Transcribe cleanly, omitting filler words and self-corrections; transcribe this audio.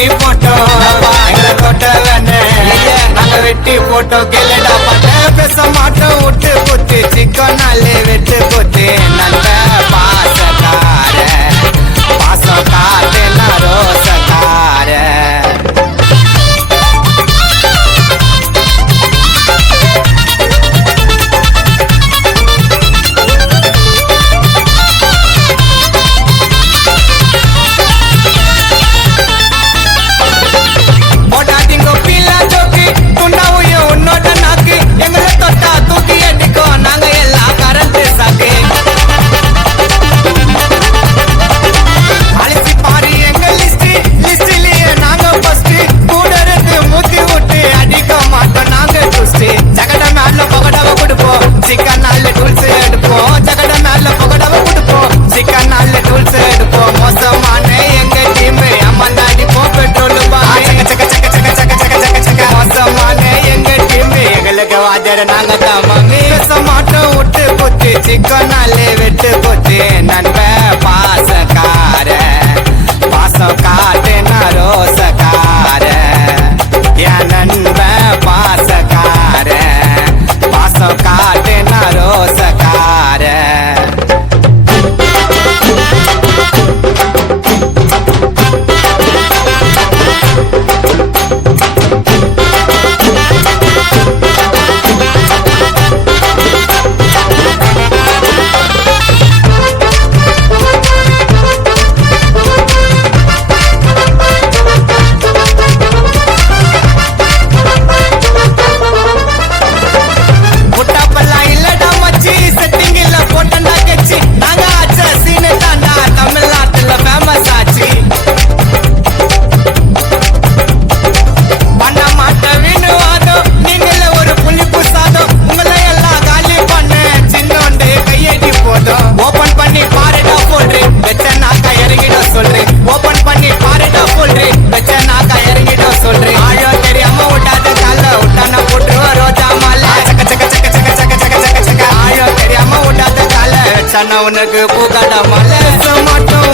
வெட்டி போட்டோம் எங்களை தொட்ட வேணே நாங்க வெட்டி போட்டோம் கேளுடா பாட்ட பேச மாட்டோம் விட்டு போட்டு சிக்கனாலே வெட்டு போட்டு நல்ல பாசக்கார பாசம் காட்டு ரோசக்கார நாங்க தாமி பேச மாட்டோம் விட்டு போச்சு சிக்கனாலே வெட்டு போச்சு நண்ப பாசக்கார பாசம் காட்டு ரோசக்கார என் நண்ப பாசக்கார பாசம் காட்டு ரோசக்கார உனக்கு பூக்காட மலை மாட்டோம்